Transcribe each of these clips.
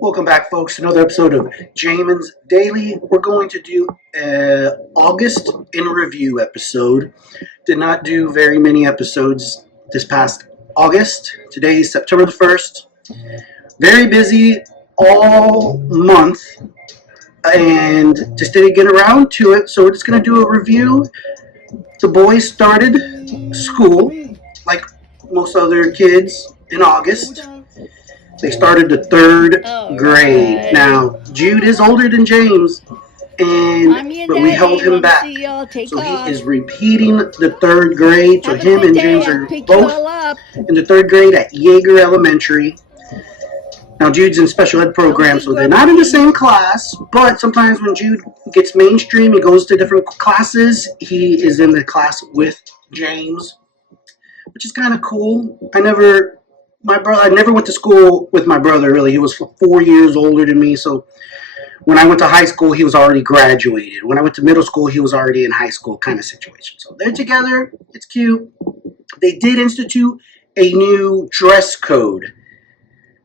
Welcome back, folks, to another episode of Jamin's Daily. We're going to do an August in review episode. Did not do very many episodes this past August. Today is September the 1st. Very busy all month and just didn't get around to it. So we're just going to do a review. The boys started school like most other kids in August. They started the third grade. Right. Now, Jude is older than James, but we held him back. So he is repeating the third grade. So him and James are both in the third grade at Yeager Elementary. Now, Jude's in special ed program, so they're not in the same class, but sometimes when Jude gets mainstream, he goes to different classes. He is in the class with James, which is kind of cool. I never went to school with my brother, really. He was 4 years older than me, so when I went to high school, he was already graduated. When I went to middle school, he was already in high school kind of situation. So they're together. It's cute. They did institute a new dress code,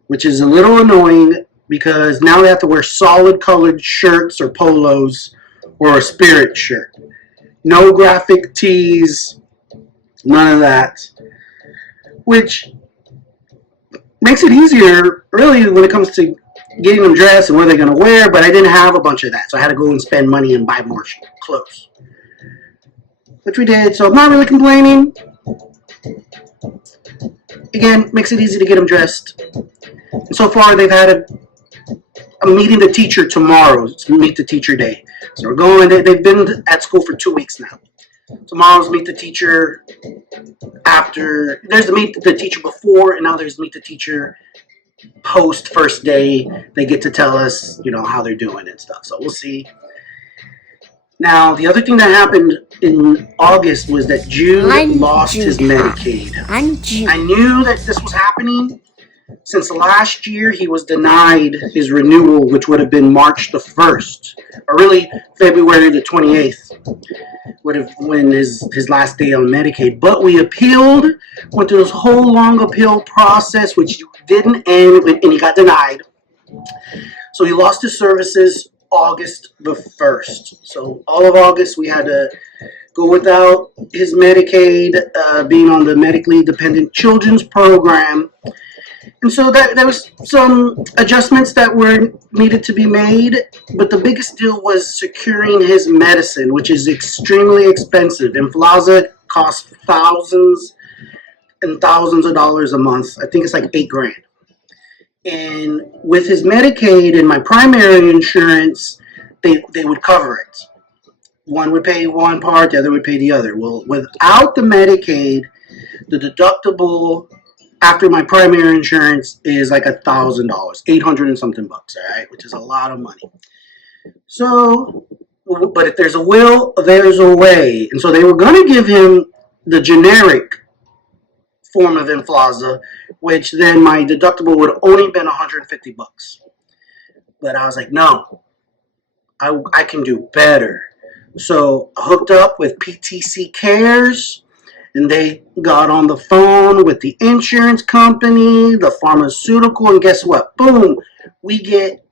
which is a little annoying because now they have to wear solid colored shirts or polos or a Spirit shirt. No graphic tees, none of that, which makes it easier, really, when it comes to getting them dressed and what they're going to wear, but I didn't have a bunch of that, so I had to go and spend money and buy more clothes, which we did, so I'm not really complaining. Again, makes it easy to get them dressed. And so far, they've had a meeting the teacher tomorrow. It's meet the teacher day. So we're going, they've been at school for 2 weeks now. Tomorrow's meet the teacher after. There's the meet the teacher before, and now there's meet the teacher post first day. They get to tell us, how they're doing and stuff. So we'll see. Now, the other thing that happened in August was that Jude lost his Medicaid. I knew that this was happening since last year. He was denied his renewal, which would have been March the 1st, or really February the 28th. Would have been his last day on Medicaid. But we appealed, went through this whole long appeal process, which didn't end, and he got denied. So he lost his services August the 1st. So all of August we had to go without his Medicaid, being on the medically dependent children's program. And so there was some adjustments that were needed to be made, but the biggest deal was securing his medicine, which is extremely expensive. Emflaza costs thousands and thousands of dollars a month. I think it's like $8,000. And with his Medicaid and my primary insurance, they would cover it. One would pay one part, the other would pay the other. Well, without the Medicaid, the deductible after my primary insurance is like $1,000, 800 and something bucks, all right, which is a lot of money. So, but if there's a will, there's a way. And so they were going to give him the generic form of Emflaza, which then my deductible would have only been 150 bucks. But I was like, no, I can do better. So I hooked up with PTC Cares, and they got on the phone with the insurance company, the pharmaceutical, and guess what? Boom, we get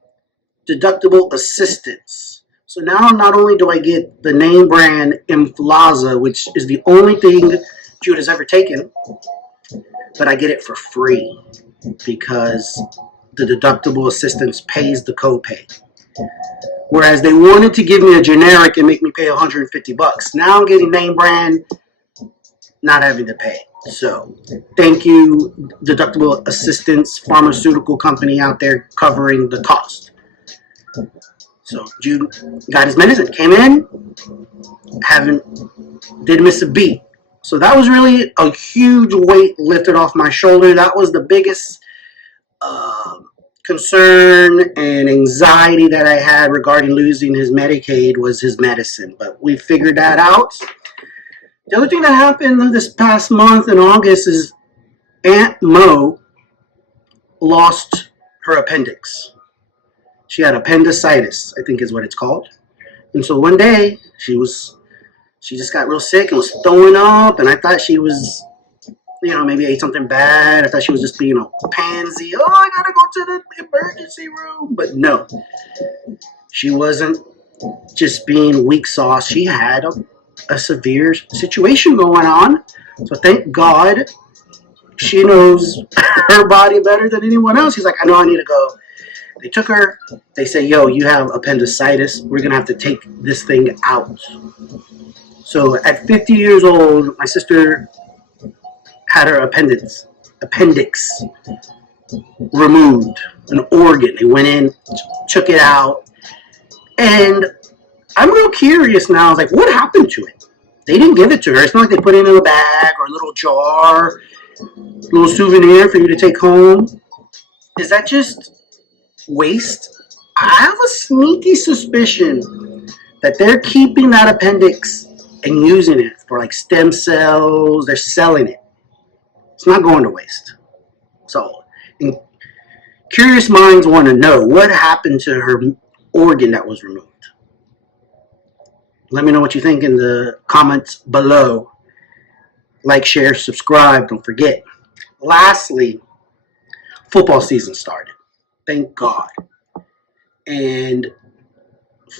deductible assistance. So now not only do I get the name brand Emflaza, which is the only thing Jude has ever taken, but I get it for free because the deductible assistance pays the copay. Whereas they wanted to give me a generic and make me pay 150 bucks. Now I'm getting name brand, not having to pay. So thank you, deductible assistance pharmaceutical company out there covering the cost. So Jude got his medicine, came in, didn't miss a beat. So that was really a huge weight lifted off my shoulder. That was the biggest concern and anxiety that I had regarding losing his Medicaid was his medicine. But we figured that out. The other thing that happened this past month in August is Aunt Mo lost her appendix. She had appendicitis, I think is what it's called. And so one day she just got real sick and was throwing up, and I thought she was maybe ate something bad. I thought she was just being a pansy. Oh, I gotta go to the emergency room. But no, she wasn't just being weak sauce. She had a severe situation going on. So thank God she knows her body better than anyone else. He's like, I know I need to go. They took her. They say, yo, you have appendicitis. We're going to have to take this thing out. So at 50 years old, my sister had her appendix removed, an organ. They went in, took it out. And I'm real curious now. I was like, what happened to it? They didn't give it to her. It's not like they put it in a bag or a little jar, little souvenir for you to take home. Is that just waste? I have a sneaky suspicion that they're keeping that appendix and using it for like stem cells. They're selling it. It's not going to waste. So, curious minds want to know what happened to her organ that was removed. Let me know what you think in the comments below. Like, share, subscribe. Don't forget. Lastly, football season started. Thank God. And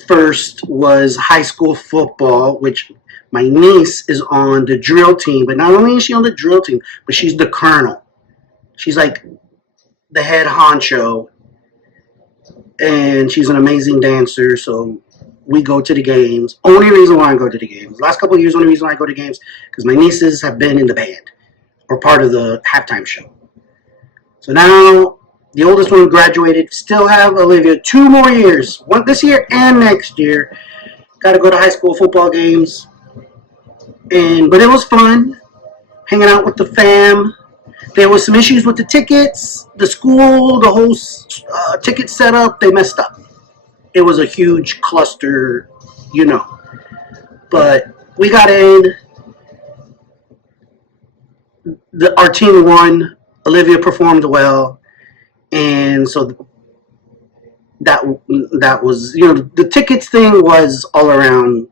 first was high school football, which my niece is on the drill team. But not only is she on the drill team, but she's the colonel. She's like the head honcho. And she's an amazing dancer. So we go to the games. Only reason why I go to the games. Last couple of years, only reason why I go to games because my nieces have been in the band or part of the halftime show. So now the oldest one graduated. Still have Olivia 2 more years, one this year and next year. Got to go to high school football games, but it was fun hanging out with the fam. There was some issues with the tickets, the school, the whole ticket setup. They messed up. It was a huge cluster, But we got in. Our team won. Olivia performed well. And so that was, the tickets thing was all around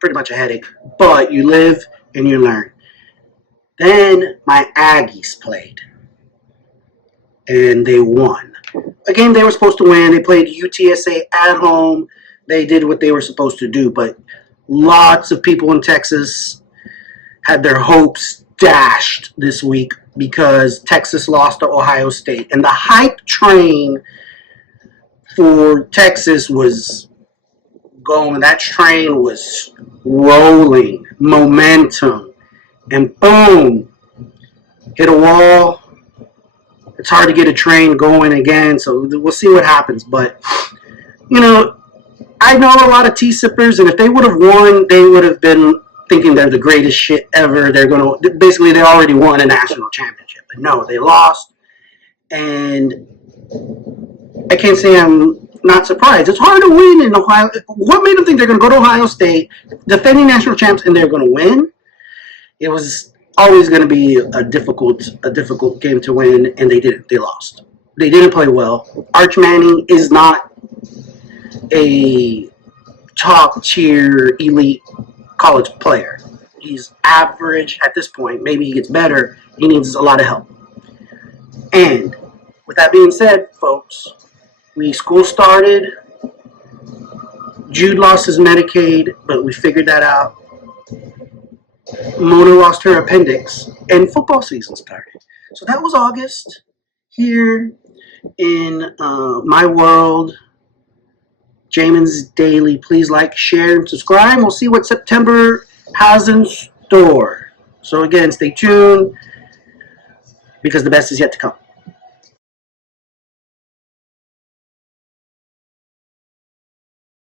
pretty much a headache. But you live and you learn. Then my Aggies played. And they won. A game they were supposed to win. They played UTSA at home. They did what they were supposed to do. But lots of people in Texas had their hopes dashed this week because Texas lost to Ohio State. And the hype train for Texas was going. That train was rolling. Momentum. And boom. Hit a wall. It's hard to get a train going again, so we'll see what happens. But, I know a lot of T-sippers, and if they would have won, they would have been thinking they're the greatest shit ever. They already won a national championship. But no, they lost. And I can't say I'm not surprised. It's hard to win in Ohio. What made them think they're going to go to Ohio State, defending national champs, and they're going to win? It was always going to be a difficult game to win, and they didn't. They lost. They didn't play well. Arch Manning is not a top-tier elite college player. He's average at this point. Maybe he gets better. He needs a lot of help. And with that being said, folks, school started. Jude lost his Medicaid, but we figured that out. Mona lost her appendix, and football season started. So that was August here in my world. Jamin's Daily. Please like, share, and subscribe. We'll see what September has in store. So again, stay tuned because the best is yet to come.